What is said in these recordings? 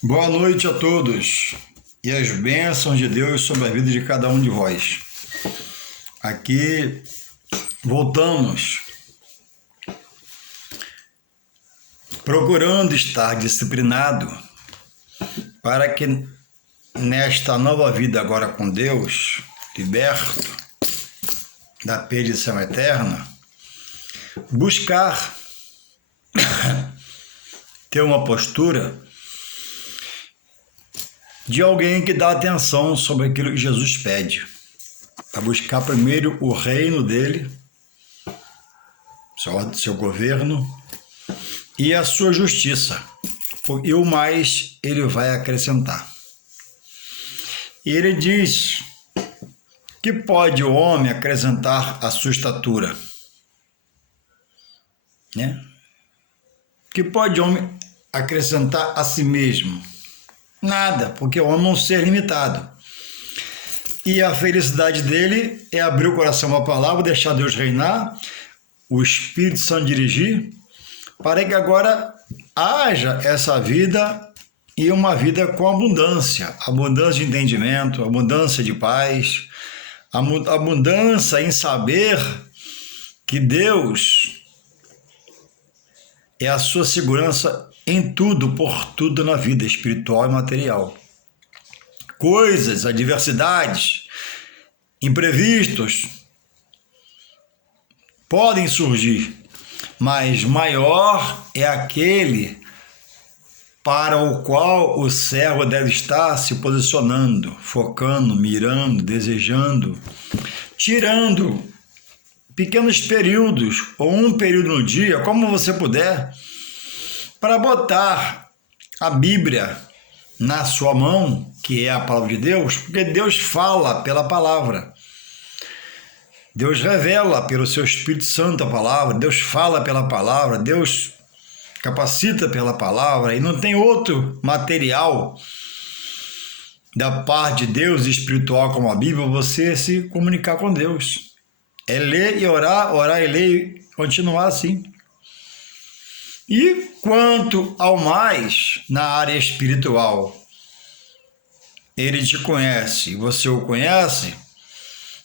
Boa noite a todos e as bênçãos de Deus sobre a vida de cada um de vós. Aqui voltamos procurando estar disciplinado para que nesta nova vida agora com Deus, liberto da perdição eterna, buscar ter uma postura de alguém que dá atenção sobre aquilo que Jesus pede, para buscar primeiro o reino dele, seu governo e a sua justiça, e o mais ele vai acrescentar. E ele diz que pode o homem acrescentar a sua estatura, né? Que pode o homem acrescentar a si mesmo? Nada, porque o homem é um ser limitado. E a felicidade dele é abrir o coração à palavra, deixar Deus reinar, o Espírito Santo dirigir, para que agora haja essa vida e uma vida com abundância de entendimento, abundância de paz, abundância em saber que Deus é a sua segurança em tudo, por tudo na vida espiritual e material. Coisas, adversidades, imprevistos podem surgir, mas maior é aquele para o qual o servo deve estar se posicionando, focando, mirando, desejando, tirando pequenos períodos, ou um período no dia, como você puder, para botar a Bíblia na sua mão, que é a palavra de Deus, porque Deus fala pela palavra. Deus revela pelo seu Espírito Santo a palavra, Deus fala pela palavra, Deus capacita pela palavra, e não tem outro material da parte de Deus espiritual como a Bíblia, você se comunicar com Deus. É ler e orar, orar e ler e continuar assim. E quanto ao mais na área espiritual, ele te conhece e você o conhece,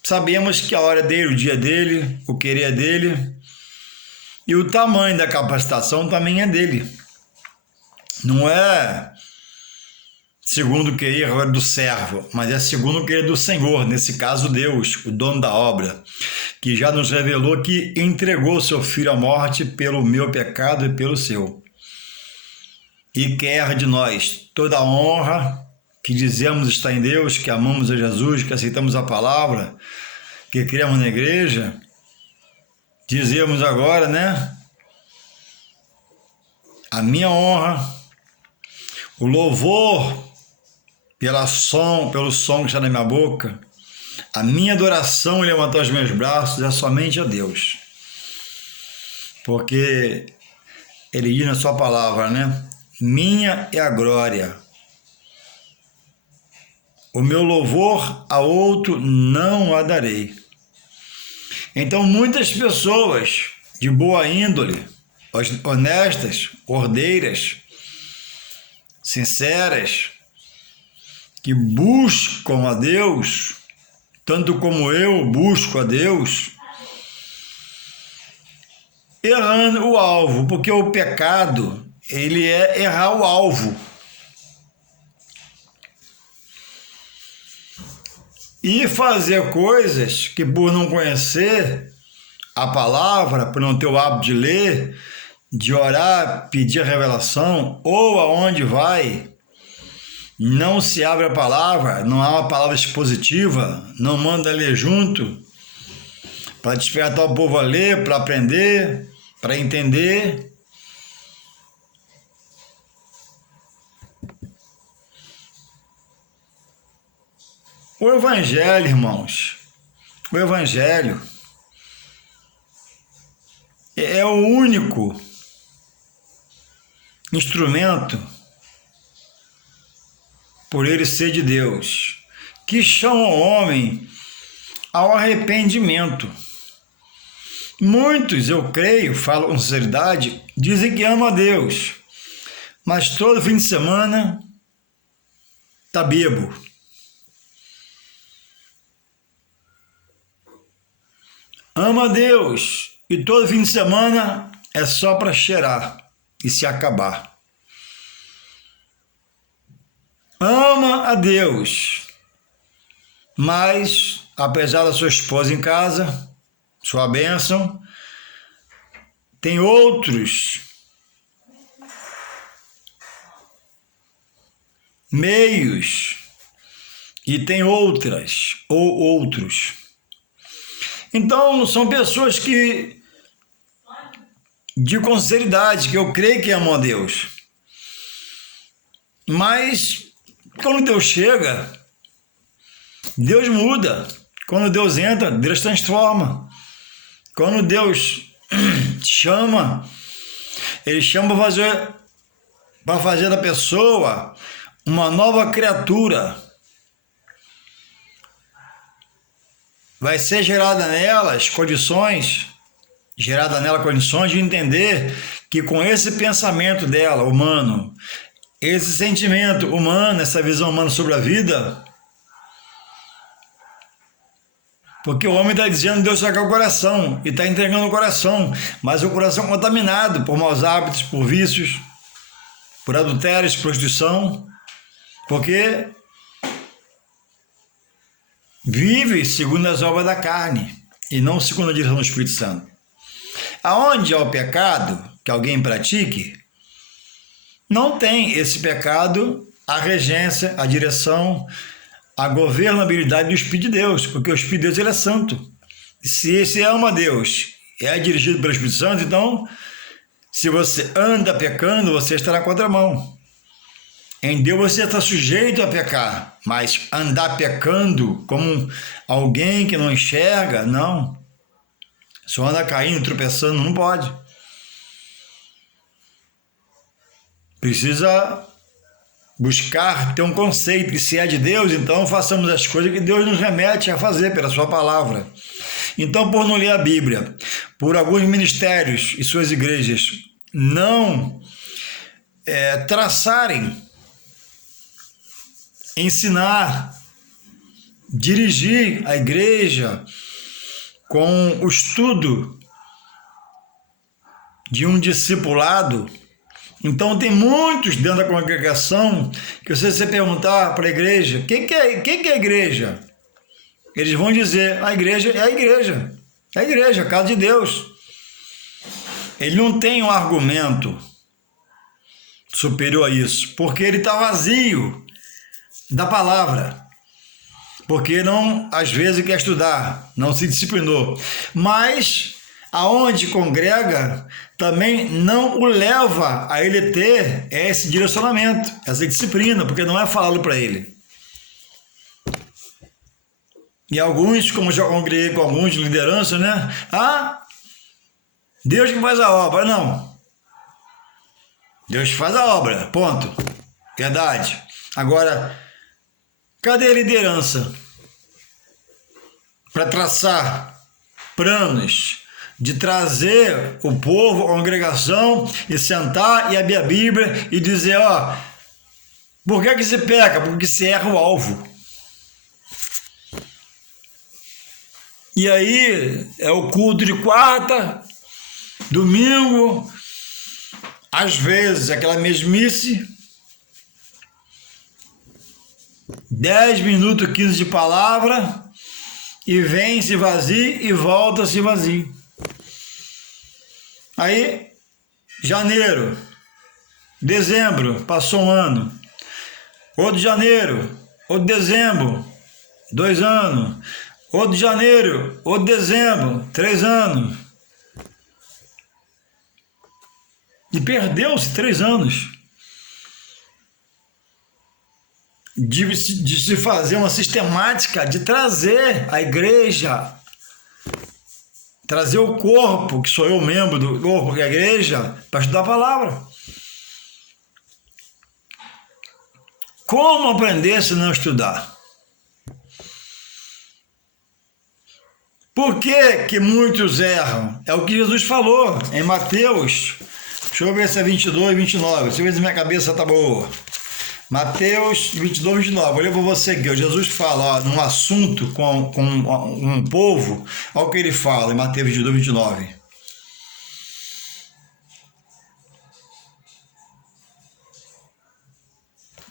sabemos que a hora dele, o dia dele, o querer dele e o tamanho da capacitação também é dele. Não é segundo o querer agora do servo, mas é segundo o querer do Senhor, nesse caso Deus, o dono da obra, que já nos revelou que entregou seu Filho à morte pelo meu pecado e pelo seu. E quer de nós toda a honra, que dizemos estar em Deus, que amamos a Jesus, que aceitamos a palavra, que cremos na igreja. Dizemos agora, né? A minha honra, o louvor pelo som que está na minha boca, a minha adoração e levantar os meus braços é somente a Deus. Porque ele diz na sua palavra, né? Minha é a glória. O meu louvor a outro não a darei. Então muitas pessoas de boa índole, honestas, ordeiras, sinceras, que buscam a Deus, tanto como eu busco a Deus, errando o alvo, porque o pecado, ele é errar o alvo. E fazer coisas que, por não conhecer a palavra, por não ter o hábito de ler, de orar, pedir a revelação, ou aonde vai, não se abre a palavra, não há uma palavra expositiva, não manda ler junto, para despertar o povo a ler, para aprender, para entender. O Evangelho, irmãos, o Evangelho é o único instrumento, por ele ser de Deus, que chama o homem ao arrependimento. Muitos, eu creio, falo com sinceridade, dizem que amam a Deus, mas todo fim de semana tá bêbado. Ama a Deus e todo fim de semana é só para cheirar e se acabar. Ama a Deus, mas apesar da sua esposa em casa, sua bênção, tem outros meios e tem outras ou outros. Então, são pessoas que, com sinceridade, que eu creio que amam a Deus. Mas, quando Deus chega, Deus muda. Quando Deus entra, Deus transforma. Quando Deus chama, Ele chama para fazer da pessoa uma nova criatura. Vai ser gerada nela condições de entender que com esse pensamento dela, humano, esse sentimento humano, essa visão humana sobre a vida, porque o homem está dizendo Deus saca o coração e está entregando o coração, mas o coração contaminado por maus hábitos, por vícios, por adultérios, prostituição, porque vive segundo as obras da carne e não segundo a direção do Espírito Santo. Aonde há o pecado que alguém pratique, não tem esse pecado a regência, a direção, a governabilidade do Espírito de Deus, porque o Espírito de Deus ele é santo. E se esse ama a Deus é dirigido pelo Espírito Santo, então, se você anda pecando, você está na contramão. Em Deus você está sujeito a pecar, mas andar pecando como alguém que não enxerga, não. Só anda caindo, tropeçando, não pode. Precisa buscar ter um conceito que se é de Deus, então façamos as coisas que Deus nos remete a fazer pela sua palavra. Então, por não ler a Bíblia, por alguns ministérios e suas igrejas não traçarem, ensinar, dirigir a igreja com o estudo de um discipulado. Então tem muitos dentro da congregação que se você perguntar para a igreja, o que é a igreja? Eles vão dizer, a igreja é a igreja. É a igreja, a casa de Deus. Ele não tem um argumento superior a isso, porque ele está vazio da palavra, porque não, às vezes, quer estudar, não se disciplinou, mas aonde congrega também não o leva a ele ter esse direcionamento, essa disciplina, porque não é falado para ele. E alguns, como já congreguei com alguns de liderança, né? Deus que faz a obra. Não. Deus faz a obra, ponto. Verdade. Agora, cadê a liderança para traçar planos de trazer o povo, a congregação, e sentar e abrir a Bíblia e dizer, por que se peca? Porque se erra o alvo. E aí é o culto de quarta, domingo, às vezes aquela mesmice, 10 minutos, 15 de palavra, e vem, se vazia e volta, se vazia. Aí, janeiro, dezembro, passou um ano. Outro janeiro, outro dezembro, 2 anos. Outro janeiro, outro dezembro, 3 anos. E perdeu-se 3 anos. De se fazer uma sistemática de trazer a igreja, trazer o corpo, que sou eu membro do corpo, que é a igreja, para estudar a palavra. Como aprender se não estudar? Por que muitos erram? É o que Jesus falou em Mateus. Deixa eu ver se é 22, 29. Deixa eu ver se minha cabeça está boa. Mateus 22, 29. Vou ler para você aqui. Jesus fala, ó, num assunto com um povo. Olha o que ele fala em Mateus 22, 29.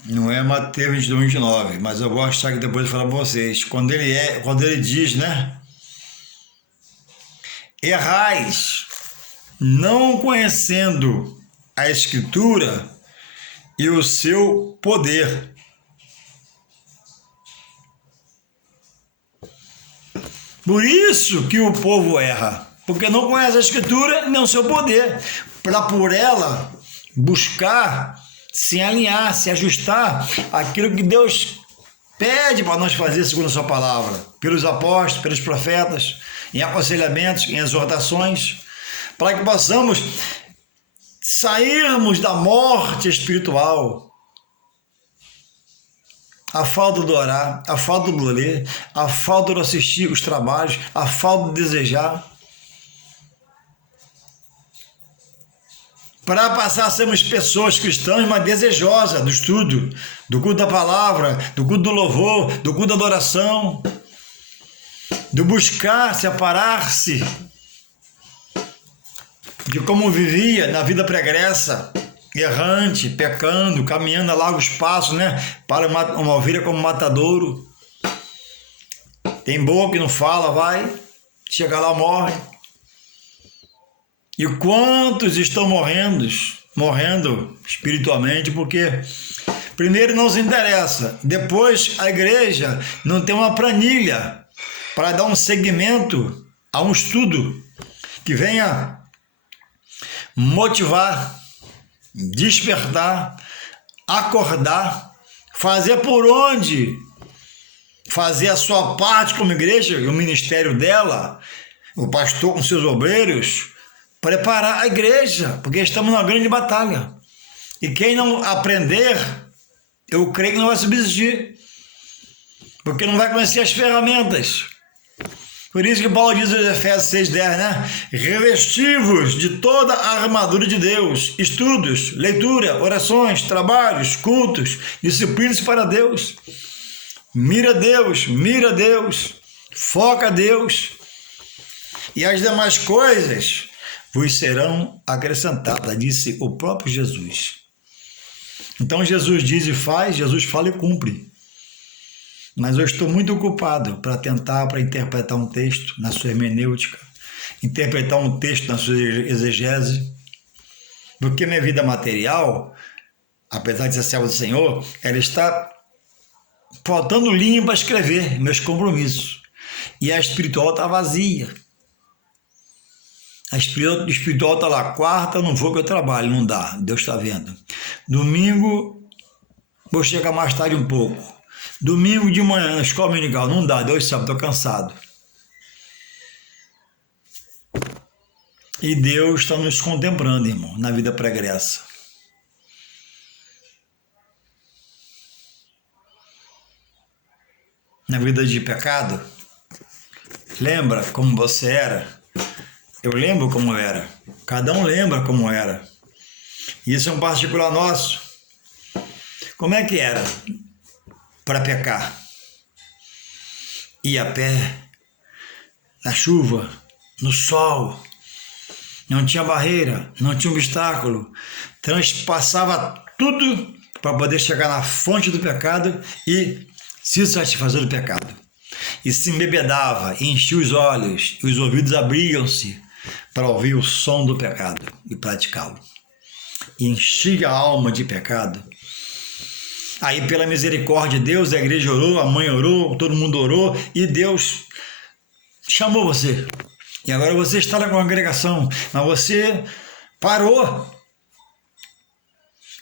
Não é Mateus 22, 29, mas eu vou achar que depois eu falar para vocês. Quando ele diz, né? Errais, não conhecendo a Escritura e o seu poder. Por isso que o povo erra, porque não conhece a Escritura nem o seu poder, para por ela buscar se alinhar, se ajustar àquilo que Deus pede para nós fazer segundo a sua palavra, pelos apóstolos, pelos profetas, em aconselhamentos, em exortações, para que possamos sairmos da morte espiritual. A falta do orar, a falta do ler, a falta de assistir os trabalhos, a falta de desejar. Para passar a sermos pessoas cristãs, mas desejosas do estudo, do culto da palavra, do culto do louvor, do culto da adoração, do buscar separar-se de como vivia na vida pregressa, errante, pecando, caminhando a largos passos, né? Para uma ovelha como matadouro. Tem boca que não fala, vai, chega lá, morre. E quantos estão morrendo espiritualmente, porque primeiro não se interessa, depois a igreja não tem uma planilha para dar um segmento a um estudo que venha motivar, despertar, acordar, fazer por onde, fazer a sua parte como igreja, o ministério dela, o pastor com seus obreiros, preparar a igreja, porque estamos numa grande batalha. E quem não aprender, eu creio que não vai subsistir, porque não vai conhecer as ferramentas. Por isso que Paulo diz em Efésios 6,10, né? Revestivos de toda a armadura de Deus, estudos, leitura, orações, trabalhos, cultos, disciplinas para Deus. Mira a Deus, foca a Deus, e as demais coisas vos serão acrescentadas, disse o próprio Jesus. Então Jesus diz e faz, Jesus fala e cumpre. Mas eu estou muito ocupado para interpretar um texto na sua hermenêutica, interpretar um texto na sua exegese, porque minha vida material, apesar de ser servo do Senhor, ela está faltando linha para escrever meus compromissos. E a espiritual está vazia. A espiritual está lá, quarta não vou que eu trabalho, não dá, Deus está vendo. Domingo vou chegar mais tarde um pouco. Domingo de manhã, na escola dominical, não dá, Deus sabe, estou cansado. E Deus está nos contemplando, irmão, na vida pregressa. Na vida de pecado, lembra como você era? Eu lembro como era. Cada um lembra como era. Isso é um particular nosso. Como é que era para pecar? Ia a pé, na chuva, no sol, não tinha barreira, não tinha obstáculo, transpassava tudo para poder chegar na fonte do pecado e se satisfazer do pecado. E se embebedava, enchia os olhos, e os ouvidos abriam-se para ouvir o som do pecado e praticá-lo. E enchia a alma de pecado. Aí, pela misericórdia de Deus, a igreja orou, a mãe orou, todo mundo orou, e Deus chamou você. E agora você está na congregação, mas você parou.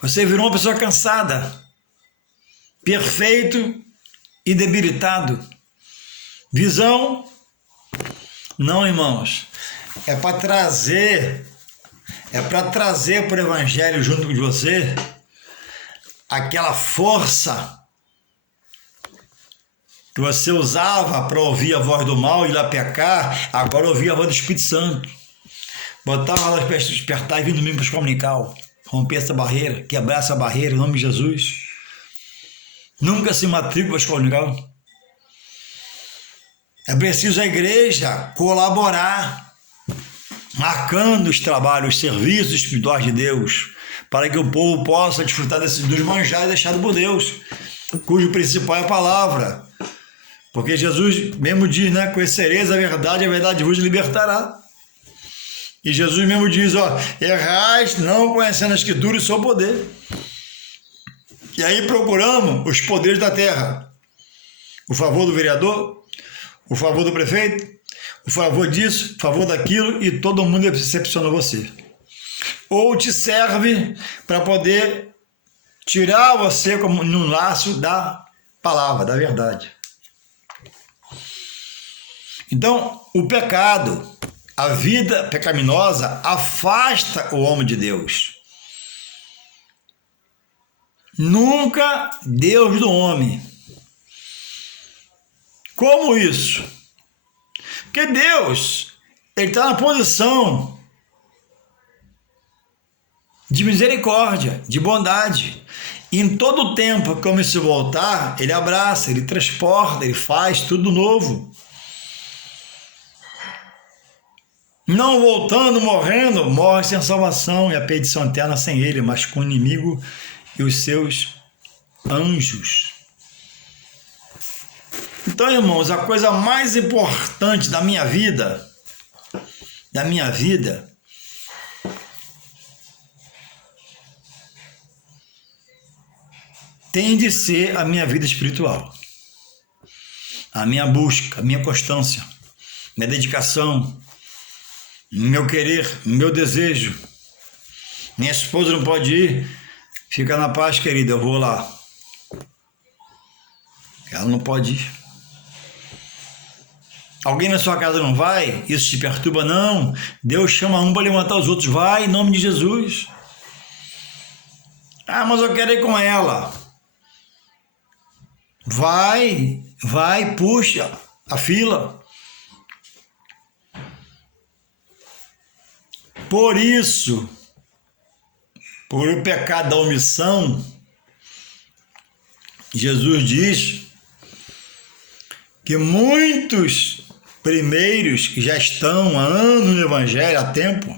Você virou uma pessoa cansada, perfeito e debilitado. Visão? Não, irmãos. É para trazer para o Evangelho junto com você aquela força que você usava para ouvir a voz do mal e ir lá pecar, agora ouvir a voz do Espírito Santo. Botava lá para despertar e vir domingo para os comunicar, romper essa barreira, quebrar essa barreira, em nome de Jesus. Nunca se matricula escola dominical. É preciso a igreja colaborar, marcando os trabalhos, os serviços espirituais de Deus, para que o povo possa desfrutar dos manjares deixados por Deus, cujo principal é a palavra. Porque Jesus mesmo diz, né? Conhecereis a verdade vos libertará. E Jesus mesmo diz, ó, errais não conhecendo a Escritura e seu poder. E aí procuramos os poderes da terra. O favor do vereador, o favor do prefeito, o favor disso, o favor daquilo, e todo mundo decepciona você. Ou te serve para poder tirar você como num laço da palavra, da verdade. Então, o pecado, a vida pecaminosa, afasta o homem de Deus. Nunca Deus do homem. Como isso? Porque Deus, Ele está na posição de misericórdia, de bondade. E em todo o tempo que o homem se voltar, Ele abraça, Ele transporta, Ele faz tudo novo. Não voltando, morrendo, morre sem salvação e a perdição eterna sem Ele, mas com o inimigo e os seus anjos. Então, irmãos, a coisa mais importante da minha vida, tem de ser a minha vida espiritual. A minha busca, a minha constância, minha dedicação, meu querer, meu desejo. Minha esposa não pode ir, fica na paz, querida, eu vou lá. Ela não pode ir. Alguém na sua casa não vai? Isso te perturba? Não. Deus chama um para levantar os outros. Vai, em nome de Jesus. Ah, mas eu quero ir com ela. Vai, puxa a fila. Por isso, por o pecado da omissão, Jesus diz que muitos primeiros que já estão há anos no Evangelho, há tempo,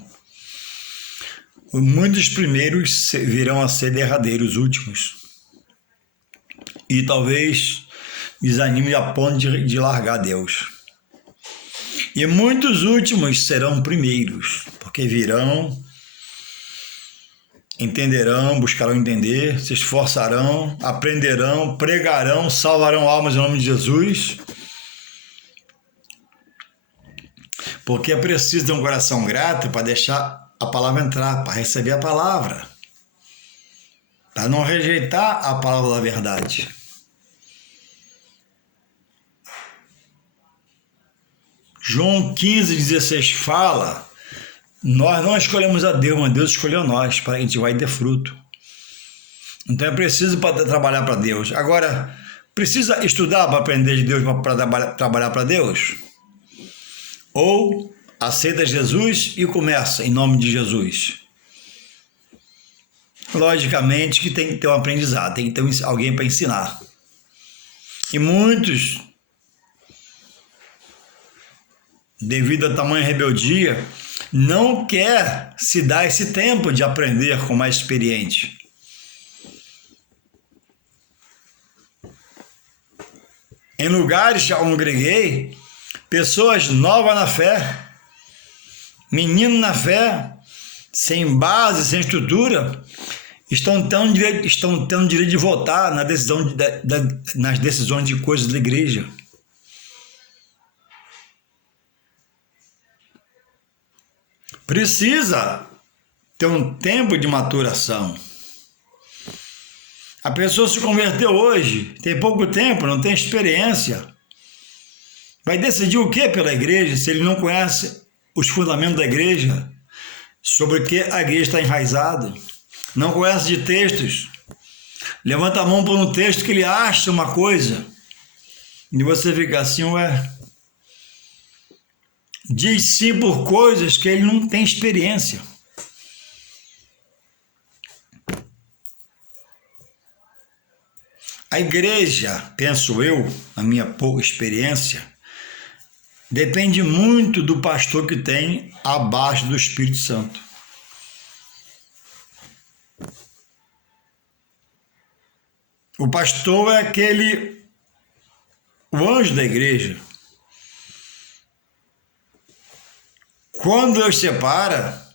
muitos primeiros virão a ser derradeiros, últimos. E talvez desanime a ponto de largar Deus. E muitos últimos serão primeiros, porque virão, entenderão, buscarão entender, se esforçarão, aprenderão, pregarão, salvarão almas em nome de Jesus. Porque é preciso ter um coração grato para deixar a palavra entrar, para receber a palavra, para não rejeitar a palavra da verdade. João 15,16 fala, nós não escolhemos a Deus, mas Deus escolheu nós, para que a gente vai ter fruto. Então é preciso trabalhar para Deus. Agora, precisa estudar para aprender de Deus, para trabalhar para Deus? Ou aceita Jesus e começa em nome de Jesus? Logicamente que tem que ter um aprendizado, tem que ter alguém para ensinar. E muitos, devido à tamanha rebeldia, não quer se dar esse tempo de aprender com mais experiente. Em lugares que eu congreguei, pessoas novas na fé, meninos na fé, sem base, sem estrutura, estão tendo direito de votar nas decisões de coisas da igreja. Precisa ter um tempo de maturação. A pessoa se converteu hoje, tem pouco tempo, não tem experiência. Vai decidir o que pela igreja se ele não conhece os fundamentos da igreja, sobre o que a igreja está enraizada, não conhece de textos. Levanta a mão por um texto que ele acha uma coisa e você fica assim, ué. Diz sim por coisas que ele não tem experiência. A igreja, penso eu, na minha pouca experiência, depende muito do pastor que tem abaixo do Espírito Santo. O pastor é o anjo da igreja. Quando Deus separa,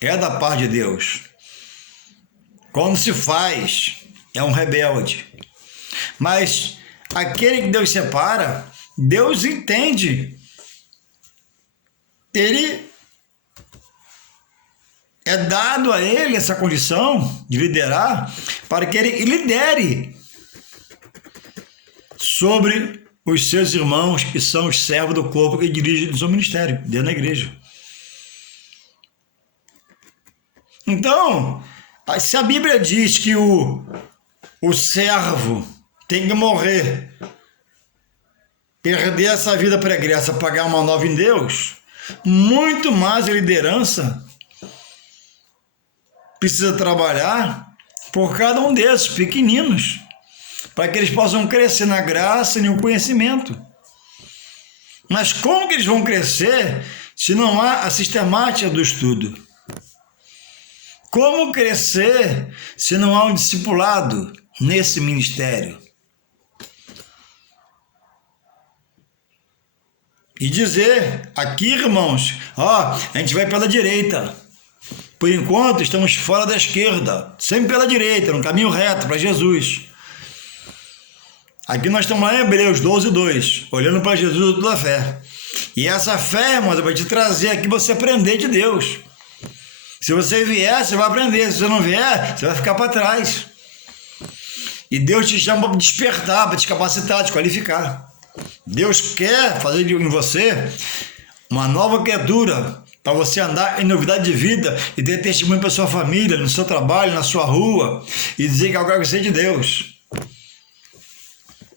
é da parte de Deus. Quando se faz, é um rebelde. Mas aquele que Deus separa, Deus entende. É dado a ele essa condição de liderar para que ele lidere sobre os seus irmãos que são os servos do corpo que dirigem o seu ministério dentro da igreja. Então, se a Bíblia diz que o servo tem que morrer, perder essa vida pregressa, pagar uma nova em Deus, muito mais a liderança precisa trabalhar por cada um desses pequeninos, para que eles possam crescer na graça e no conhecimento. Mas como que eles vão crescer se não há a sistemática do estudo? Como crescer se não há um discipulado nesse ministério? E dizer aqui, irmãos, a gente vai pela direita. Por enquanto, estamos fora da esquerda, sempre pela direita, no caminho reto para Jesus. Aqui nós estamos lá em Hebreus 12:2, olhando para Jesus toda a fé. E essa fé, irmãos, vai te trazer aqui para você aprender de Deus. Se você vier, você vai aprender. Se você não vier, você vai ficar para trás. E Deus te chama para despertar, para te capacitar, te qualificar. Deus quer fazer em você uma nova criatura, para você andar em novidade de vida e ter testemunho para sua família, no seu trabalho, na sua rua, e dizer que agora você é de Deus.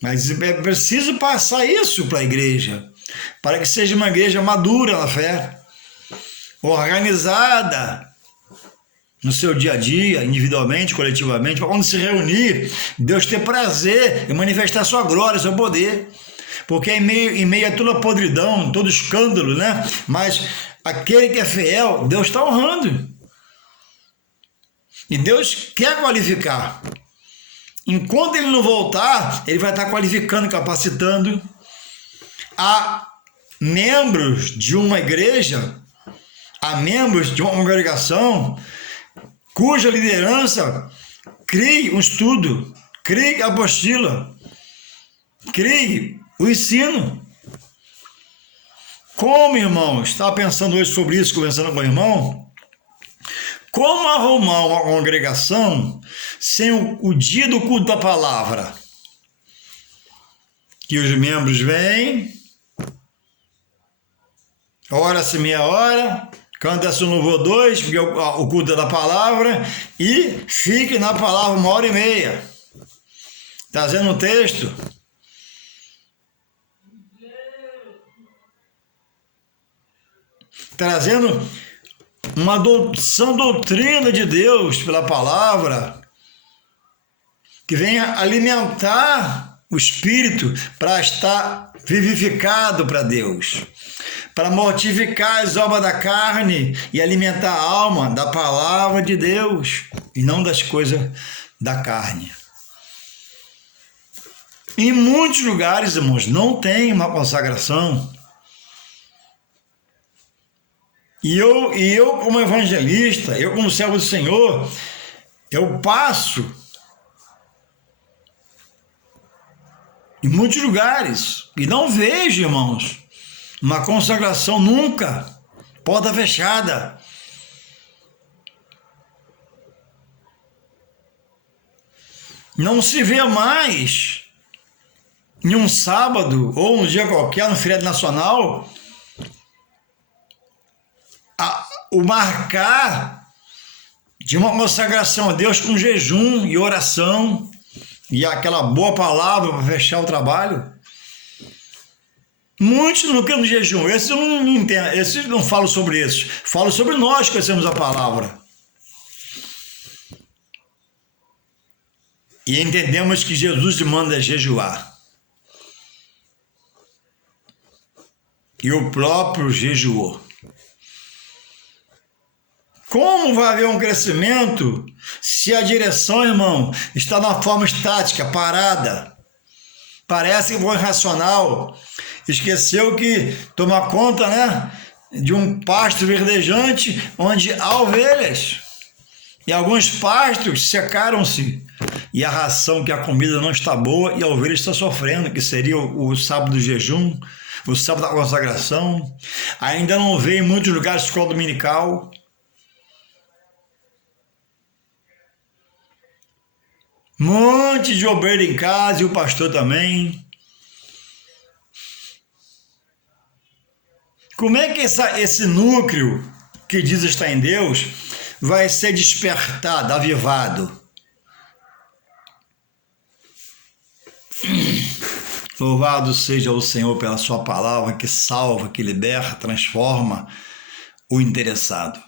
Mas é preciso passar isso para a igreja, para que seja uma igreja madura na fé, organizada no seu dia a dia, individualmente, coletivamente, para quando se reunir, Deus ter prazer em manifestar sua glória, seu poder. Porque em meio a toda podridão, todo escândalo, né? Mas aquele que é fiel, Deus está honrando. E Deus quer qualificar. Enquanto ele não voltar, ele vai estar qualificando, capacitando a membros de uma igreja, a membros de uma congregação, cuja liderança crie um estudo, crie a apostila, crie o ensino. Como, irmão, estava pensando hoje sobre isso, conversando com o irmão, como arrumar uma congregação sem o dia do culto da palavra? Que os membros vêm, ora-se meia hora, canta-se um louvor 2, porque o culto é da palavra, e fique na palavra 1h30, trazendo um texto. Trazendo uma sã doutrina de Deus pela palavra, que venha alimentar o espírito para estar vivificado para Deus, para mortificar as obras da carne e alimentar a alma da palavra de Deus e não das coisas da carne. Em muitos lugares, irmãos, não tem uma consagração. E eu como evangelista, eu como servo do Senhor, eu passo em muitos lugares e não vejo, irmãos, uma consagração nunca, porta fechada. Não se vê mais em um sábado ou um dia qualquer, no feriado nacional, o marcar de uma consagração a Deus com jejum e oração e aquela boa palavra para fechar o trabalho. Muitos não querem jejum, esses não entendem, esses não falam sobre isso, falam sobre nós que conhecemos a palavra. E entendemos que Jesus manda jejuar. E o próprio jejuou. Como vai haver um crescimento se a direção, irmão, está na forma estática, parada? Parece que foi irracional. Esqueceu que toma conta, né, de um pasto verdejante onde há ovelhas. E alguns pastos secaram-se. E a ração, que a comida não está boa e a ovelha está sofrendo, que seria o sábado do jejum, o sábado da consagração. Ainda não vê em muitos lugares escola dominical. Monte de ovelha em casa e o pastor também. Como é que esse núcleo que diz estar em Deus vai ser despertado, avivado? Louvado seja o Senhor pela sua palavra que salva, que liberta, transforma o interessado.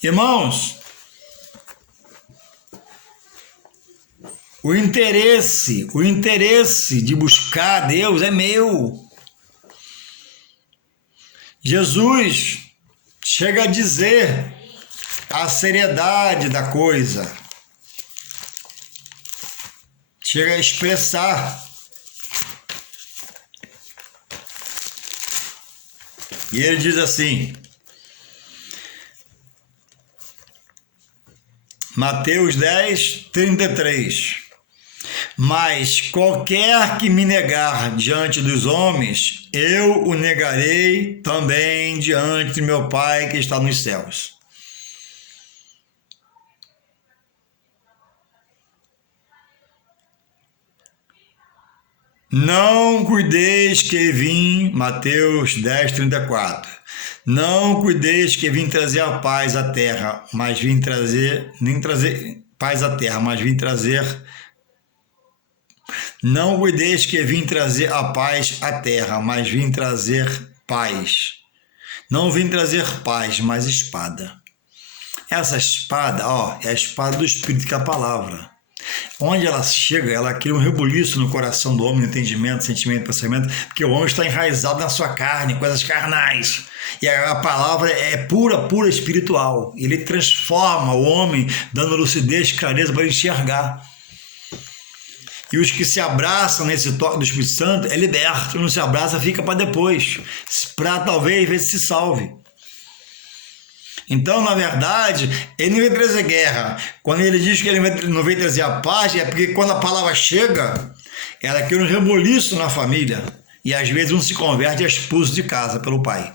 Irmãos, o interesse de buscar a Deus é meu. Jesus chega a dizer a seriedade da coisa, chega a expressar. E ele diz assim, Mateus 10, 33, mas qualquer que me negar diante dos homens, eu o negarei também diante de meu Pai que está nos céus. Não cuideis que vim, Mateus 10, 34. Não cuideis que vim trazer a paz à terra, mas vim trazer, nem trazer paz à terra, mas vim trazer. Não cuideis que vim trazer a paz à terra, mas vim trazer paz. Não vim trazer paz, mas espada. Essa espada, é a espada do Espírito, que é a palavra. Onde ela chega, ela cria um rebuliço no coração do homem, no entendimento, sentimento, pensamento, porque o homem está enraizado na sua carne, coisas carnais. E a palavra é pura, pura espiritual. Ele transforma o homem, dando lucidez, clareza para enxergar. E os que se abraçam nesse toque do Espírito Santo é liberto. Não se abraça, fica para depois, para talvez ver se salve. Então, na verdade, ele não veio trazer guerra. Quando ele diz que ele não veio trazer a paz, é porque quando a palavra chega, ela cria um reboliço na família. E às vezes um se converte e é expulso de casa pelo pai.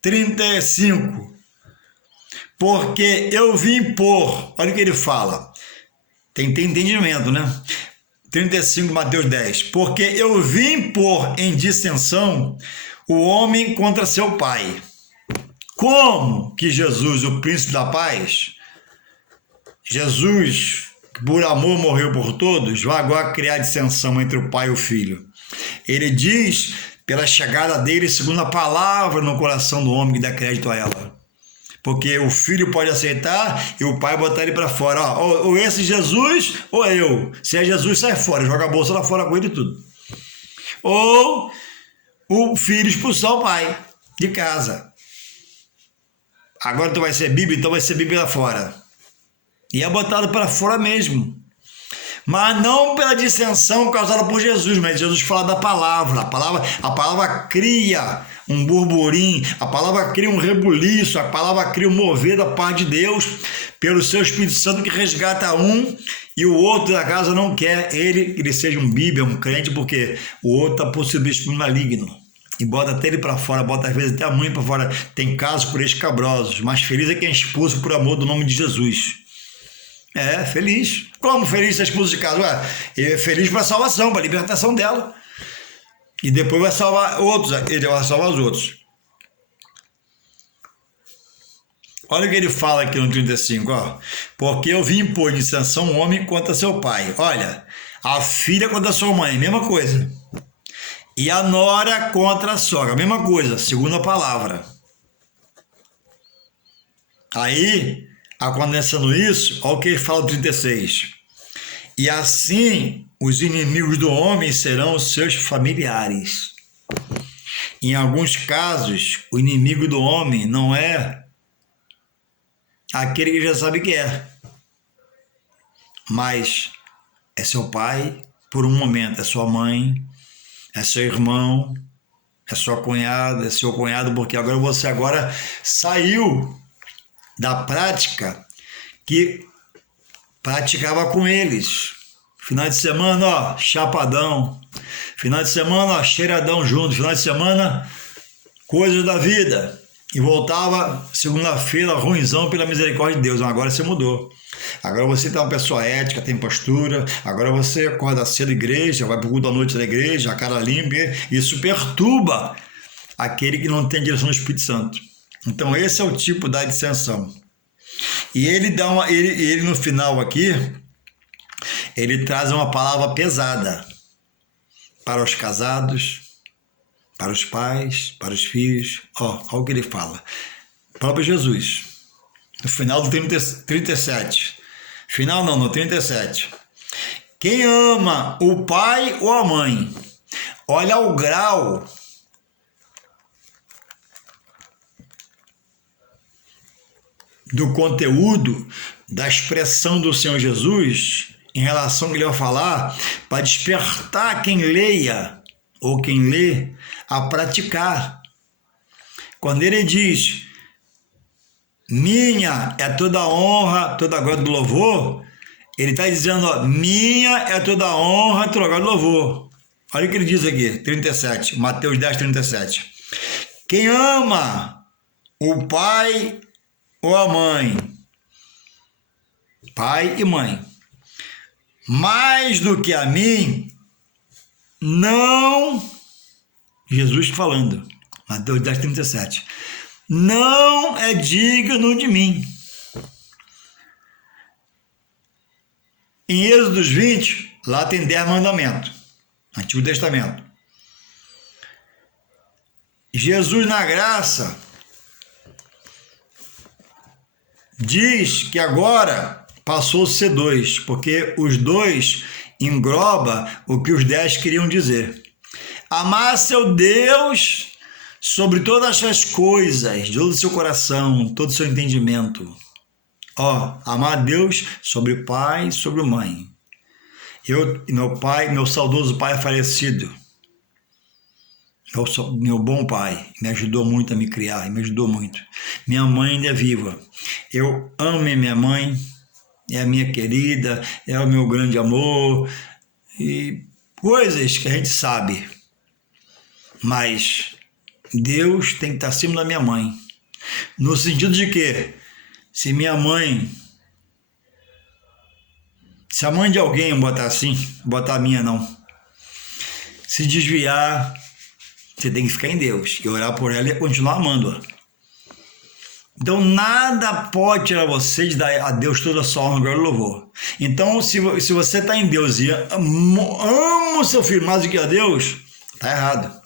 35. Porque eu vim pôr, olha o que ele fala. Tem entendimento, né? 35, Mateus 10. Porque eu vim pôr em dissensão o homem contra seu pai. Como que Jesus, o príncipe da paz, Jesus, que por amor morreu por todos, vai agora criar dissensão entre o pai e o filho? Ele diz, pela chegada dele, segundo a palavra no coração do homem que dá crédito a ela. Porque o filho pode aceitar e o pai botar ele para fora. Ou esse Jesus ou eu. Se é Jesus, sai fora, joga a bolsa lá fora com ele e tudo. Ou o filho expulsar o pai de casa. Agora tu vai ser Bíblia, então vai ser Bíblia lá fora. E é botado para fora mesmo. Mas não pela dissensão causada por Jesus, mas Jesus fala da palavra. A palavra cria um burburinho, a palavra cria um rebuliço, a palavra cria um mover da parte de Deus pelo seu Espírito Santo que resgata um e o outro da casa não quer que ele seja um Bíblia, um crente, porque o outro está possuído espírito maligno. E bota até ele para fora, bota às vezes até a mãe para fora. Tem casos por escabrosos, mas feliz é quem é expulso por amor do nome de Jesus. É, feliz. Como feliz ser expulso de casa? Ué, feliz para a salvação, para a libertação dela. E depois vai salvar outros, ele vai salvar os outros. Olha o que ele fala aqui no 35, Porque eu vim impor de sanção um homem contra seu pai. Olha, a filha contra a sua mãe, mesma coisa. E a nora contra a sogra, a mesma coisa, segundo a palavra. Aí, Acontecendo isso, olha o que ele fala no 36. E assim os inimigos do homem serão os seus familiares. Em alguns casos, o inimigo do homem não é aquele que já sabe que é, mas é seu pai por um momento, é sua mãe, é seu irmão, é sua cunhada, é seu cunhado, porque agora você saiu da prática que praticava com eles. Final de semana, ó, chapadão. Final de semana, ó, cheiradão junto. Final de semana, coisas da vida. E voltava segunda-feira, ruinzão pela misericórdia de Deus. Agora você mudou. Agora você tá uma pessoa ética, tem postura. Agora você acorda cedo na igreja, vai pro culto à noite da igreja, a cara limpa. Isso perturba aquele que não tem direção do Espírito Santo. Então esse é o tipo da dissensão. E ele dá ele no final aqui, ele traz uma palavra pesada para os casados, para os pais, para os filhos. Olha o que ele fala. O próprio Jesus, no final do 37. Final não, no 37. Quem ama o pai ou a mãe, olha o grau do conteúdo, da expressão do Senhor Jesus em relação ao que ele vai falar, para despertar quem leia ou quem lê a praticar. Quando ele diz, minha é toda honra, toda glória do louvor, ele está dizendo, ó, minha é toda honra, toda glória do louvor. Olha o que ele diz aqui, 37, Mateus 10, 37. Quem ama o pai ou a mãe, pai e mãe, mais do que a mim, não, Jesus falando, Mateus 10, 37, não é digno de mim. Em Êxodo 20, lá tem 10 mandamentos, Antigo Testamento. Jesus na graça diz que agora passou a ser 2, porque os 2 engloba o que os 10 queriam dizer. Amar seu Deus sobre todas as coisas, de todo o seu coração, todo o seu entendimento. Amar a Deus sobre pai, sobre mãe. Meu saudoso pai é falecido. Meu bom pai me ajudou muito a me criar, me ajudou muito. Minha mãe ainda é viva. Eu amo minha mãe, é a minha querida, é o meu grande amor, e coisas que a gente sabe. Mas Deus tem que estar acima da minha mãe. No sentido de que, se a mãe de alguém botar a minha não, se desviar, você tem que ficar em Deus e orar por ela e continuar amando-a. Então, nada pode tirar você de dar a Deus toda a sua honra, glória e louvor. Então, se você está em Deus e ama o seu filho mais do que a Deus, está errado.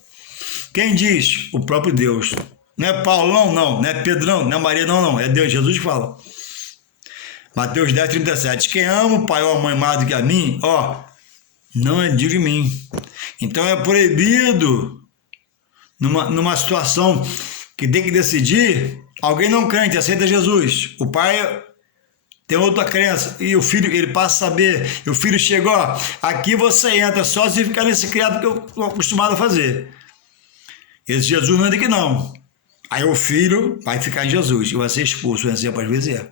Quem diz? O próprio Deus. Não é Paulão, não. Não é Pedrão, não é Maria, não. É Deus. Jesus que fala. Mateus 10, 37. Quem ama o pai ou a mãe mais do que a mim, não é digno de mim. Então, é proibido, numa situação que tem que decidir, alguém não crente aceita Jesus, o pai tem outra crença, e o filho, ele passa a saber, e o filho chegou, aqui você entra só se ficar nesse criado que eu estou acostumado a fazer. Esse Jesus não é que não. Aí o filho vai ficar em Jesus e vai ser expulso, o exemplo às vezes é.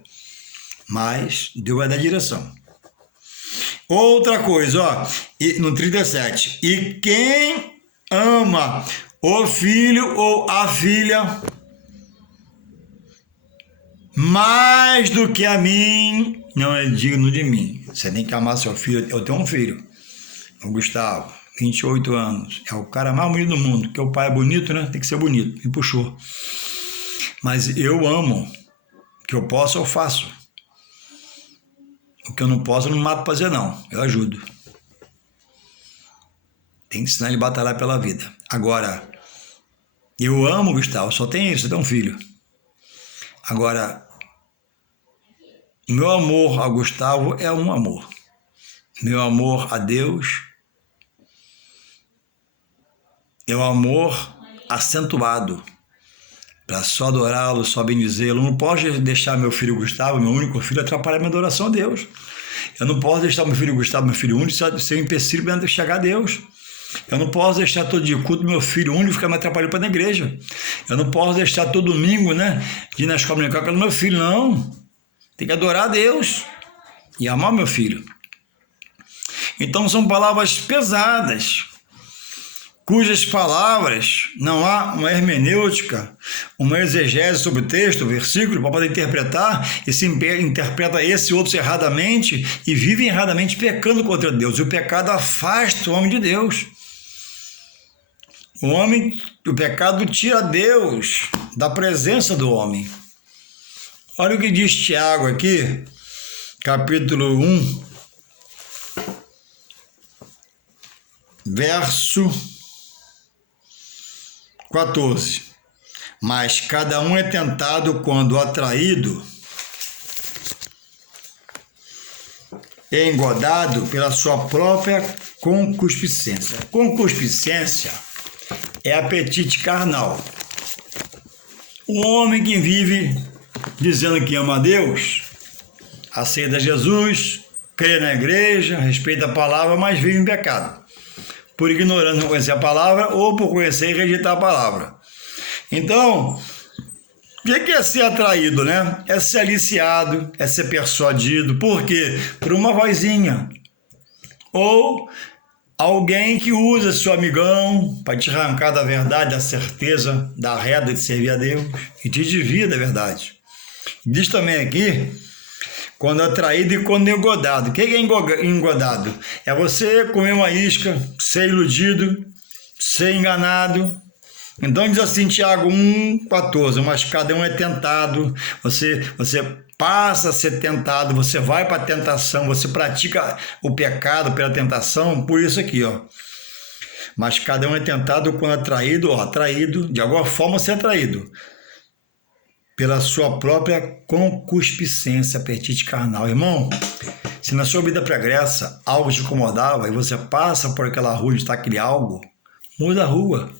Mas Deus vai dar direção. Outra coisa, no 37, e quem ama o filho ou a filha mais do que a mim, não é digno de mim. Você tem que amar seu filho. Eu tenho um filho, o Gustavo, 28 anos. É o cara mais bonito do mundo, porque o pai é bonito, né? Tem que ser bonito. Me puxou. Mas eu amo. O que eu posso, eu faço. O que eu não posso, eu não mato pra fazer, não. Eu ajudo. Tem que ensinar ele a batalhar pela vida. Agora, eu amo o Gustavo, só tem isso, só tem um filho. Agora, Meu amor a Gustavo é um amor. Meu amor a Deus é um amor acentuado para só adorá-lo, só bendizê-lo. Eu não posso deixar meu filho Gustavo, meu único filho, atrapalhar minha adoração a Deus. Eu não posso deixar meu filho Gustavo, meu filho único, ser um empecilho para chegar a Deus. Eu não posso deixar todo dia culto meu filho único ficar me atrapalhando para ir na igreja. Eu não posso deixar todo domingo, né, de ir na escola dominical com o meu filho, não. Tem que adorar a Deus e amar meu filho. Então são palavras pesadas, cujas palavras não há uma hermenêutica, uma exegese sobre o texto, o versículo, para poder interpretar, e se interpreta esse e outros erradamente, e vivem erradamente pecando contra Deus. E o pecado afasta o homem de Deus. O pecado tira Deus da presença do homem. Olha o que diz Tiago aqui, capítulo 1, verso 14. Mas cada um é tentado quando atraído e engodado pela sua própria concupiscência. Concupiscência é apetite carnal. O homem que vive dizendo que ama a Deus, aceita Jesus, crê na igreja, respeita a palavra, mas vive em pecado, por ignorância, não conhecer a palavra, ou por conhecer e rejeitar a palavra. Então, o que é ser atraído, né? É ser aliciado, é ser persuadido. Por quê? Por uma vozinha. Ou alguém que usa seu amigão para te arrancar da verdade, da certeza, da reda de servir a Deus e te desvia da verdade. Diz também aqui, quando atraído e quando engodado. O que é engodado? É você comer uma isca, ser iludido, ser enganado. Então diz assim, Tiago 1,14, mas cada um é tentado, você passa a ser tentado, você vai para a tentação, você pratica o pecado pela tentação, por isso aqui, ó. Mas cada um é tentado quando atraído, de alguma forma ser atraído, pela sua própria concupiscência, apetite carnal. Irmão, se na sua vida pregressa algo te incomodava e você passa por aquela rua onde está aquele algo, muda a rua.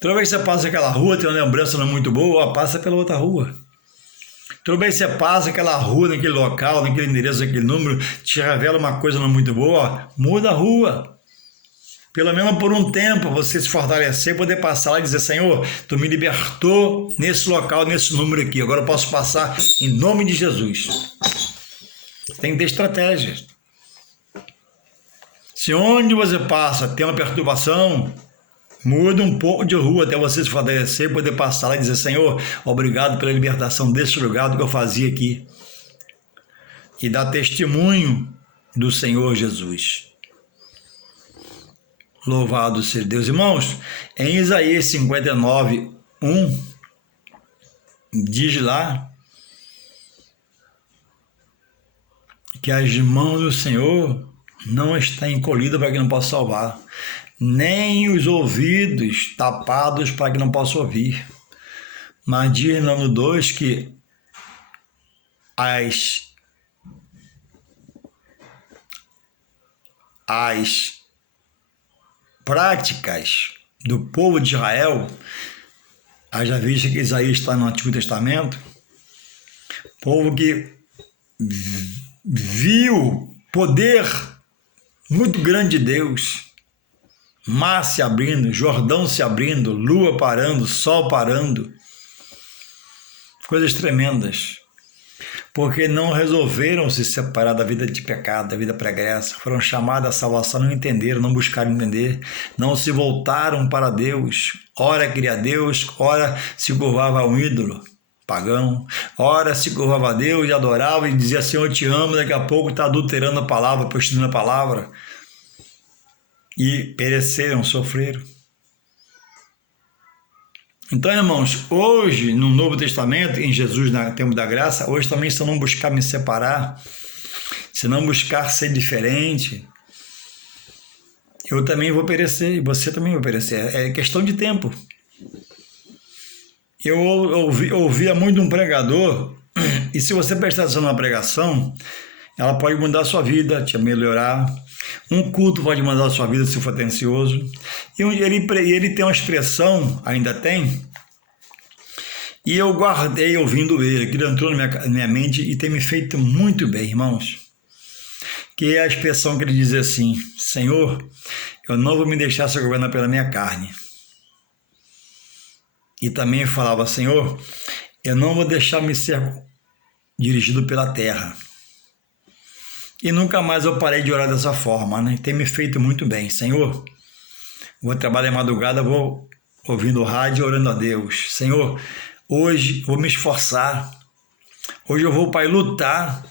Toda vez que você passa aquela rua, tem uma lembrança não muito boa, ó, passa pela outra rua. Toda vez que você passa aquela rua, naquele local, naquele endereço, naquele número, te revela uma coisa não muito boa, ó, muda a rua. Pelo menos por um tempo, você se fortalecer, poder passar lá e dizer, Senhor, Tu me libertou nesse local, nesse número aqui, agora eu posso passar em nome de Jesus. Tem que ter estratégia. Se onde você passa tem uma perturbação, muda um pouco de rua até você se fortalecer, poder passar lá e dizer, Senhor, obrigado pela libertação desse lugar do que eu fazia aqui. E dar testemunho do Senhor Jesus. Louvado seja Deus. Irmãos, em Isaías 59, 1, diz lá que as mãos do Senhor não estão encolhidas para que não possa salvar, nem os ouvidos tapados para que não possa ouvir. Mas diz no 2 que as práticas do povo de Israel, haja vista que Isaías está no Antigo Testamento, povo que viu poder muito grande de Deus, mar se abrindo, Jordão se abrindo, lua parando, sol parando, coisas tremendas, porque não resolveram se separar da vida de pecado, da vida pregressa, foram chamados à salvação, não entenderam, não buscaram entender, não se voltaram para Deus, ora queria Deus, ora se curvava a um ídolo pagão, ora se curvava a Deus e adorava e dizia, Senhor, eu te amo, daqui a pouco está adulterando a palavra, prostituindo a palavra, e pereceram, sofreram. Então, irmãos, hoje, no Novo Testamento, em Jesus, no tempo da graça, hoje também, se eu não buscar me separar, se não buscar ser diferente, eu também vou perecer, e você também vai perecer. É questão de tempo. Eu ouvia muito um pregador, E se você prestar atenção na pregação, ela pode mudar a sua vida, te melhorar. Um culto pode mudar a sua vida se for atencioso. E ele tem uma expressão, ainda tem, e eu guardei ouvindo ele, aquilo entrou na minha mente e tem me feito muito bem, irmãos. Que é a expressão que ele diz assim: Senhor, eu não vou me deixar ser governado pela minha carne. E também falava: Senhor, eu não vou deixar me ser dirigido pela terra. E nunca mais eu parei de orar dessa forma, né? Tem me feito muito bem. Senhor, vou trabalhar madrugada, vou ouvindo rádio, orando a Deus. Senhor, hoje vou me esforçar. Hoje eu vou, Pai, lutar.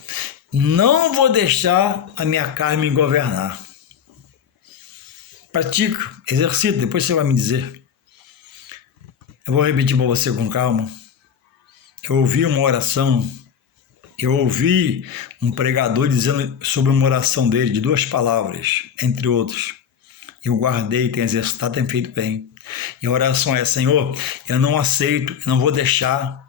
Não vou deixar a minha carne me governar. Pratica, exercita, depois você vai me dizer. Eu vou repetir para você com calma. Eu ouvi uma oração, eu ouvi um pregador dizendo sobre uma oração dele, de 2 palavras, entre outros. Eu guardei, tenho exercitado, tenho feito bem. E a oração é: Senhor, eu não aceito, eu não vou deixar,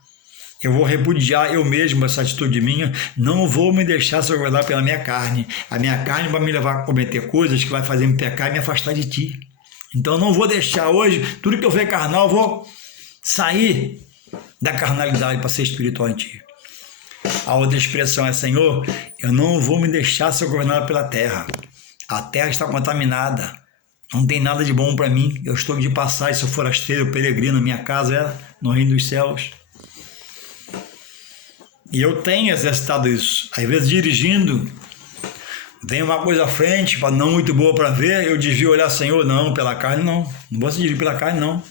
eu vou repudiar eu mesmo essa atitude minha, não vou me deixar ser governado pela minha carne. A minha carne vai me levar a cometer coisas que vai fazer me pecar e me afastar de Ti. Então eu não vou deixar hoje, tudo que eu ver carnal, eu vou sair da carnalidade para ser espiritual em Ti. A outra expressão é: Senhor, eu não vou me deixar ser governado pela terra. A terra está contaminada, não tem nada de bom para mim, eu estou de passagem, sou forasteiro, peregrino, minha casa é no reino dos céus. E eu tenho exercitado isso. Às vezes dirigindo, vem uma coisa à frente, não muito boa para ver, eu desvio olhar: Senhor, não, pela carne não vou se dirigir pela carne não.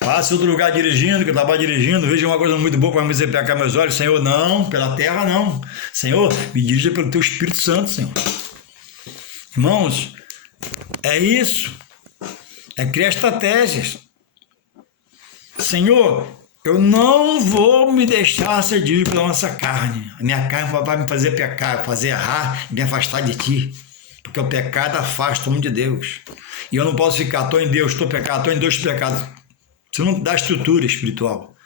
Passe em outro lugar dirigindo, que eu estava dirigindo, veja uma coisa muito boa para me dizer, pecar meus olhos: Senhor, não, pela terra não. Senhor, me dirija pelo Teu Espírito Santo, Senhor. Irmãos, é isso. É criar estratégias. Senhor, eu não vou me deixar ser dirigido pela nossa carne. A minha carne vai me fazer pecar, fazer errar e me afastar de Ti. Porque o pecado afasta o homem de Deus. E eu não posso ficar: estou em Deus, estou pecado, estou em Deus, pecado. Você não dá estrutura espiritual.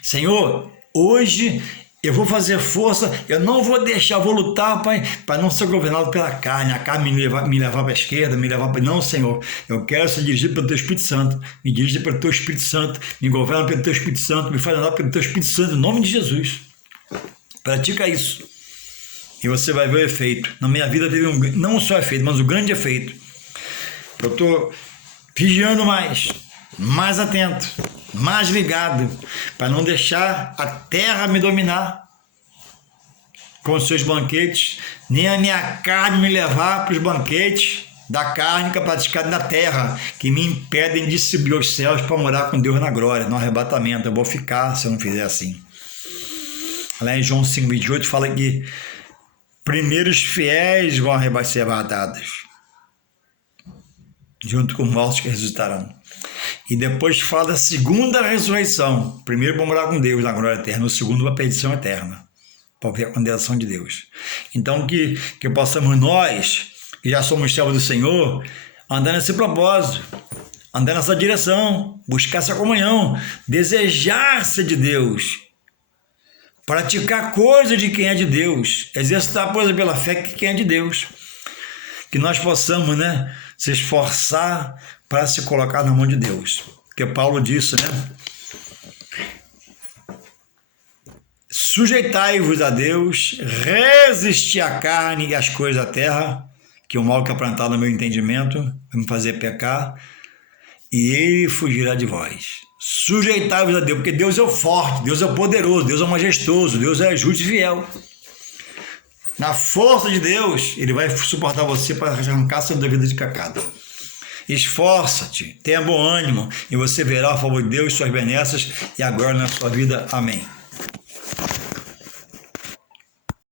Senhor, hoje eu vou fazer força, eu não vou deixar, vou lutar, Pai, para não ser governado pela carne, a carne me levar para a esquerda, me levar para... Não, Senhor, eu quero ser dirigido pelo Teu Espírito Santo, me dirige pelo Teu Espírito Santo, me governa pelo Teu Espírito Santo, me faz andar pelo Teu Espírito Santo, em nome de Jesus. Pratica isso. E você vai ver o efeito. Na minha vida teve não só efeito, mas um grande efeito. Eu estou vigiando mais atento, mais ligado, para não deixar a terra me dominar com os seus banquetes, nem a minha carne me levar para os banquetes da carne que é praticada na terra, que me impedem de subir aos céus para morar com Deus na glória, no arrebatamento. Eu vou ficar se eu não fizer assim. Lá em João 5,28 fala que primeiro os fiéis vão ser arrebatados, junto com os mortos que ressuscitarão. E depois fala da segunda ressurreição. Primeiro vamos morar com Deus na glória eterna, o segundo a perdição eterna, para ver a condenação de Deus. Então que possamos nós, que já somos servos do Senhor, andar nesse propósito, andar nessa direção, buscar essa comunhão, desejar ser de Deus, praticar coisa de quem é de Deus, exercitar coisa pela fé que quem é de Deus. Que nós possamos, se esforçar para se colocar na mão de Deus. Porque Paulo disse, sujeitai-vos a Deus, resisti à carne e às coisas da terra, que o mal que é plantado no meu entendimento vai me fazer pecar, e ele fugirá de vós. Sujeitai-vos a Deus, porque Deus é o forte, Deus é o poderoso, Deus é o majestoso, Deus é justo e fiel. Na força de Deus, Ele vai suportar você para arrancar sua vida de pecado. Esforça-te, tenha bom ânimo, e você verá a favor de Deus, suas benesses e agora na sua vida. Amém.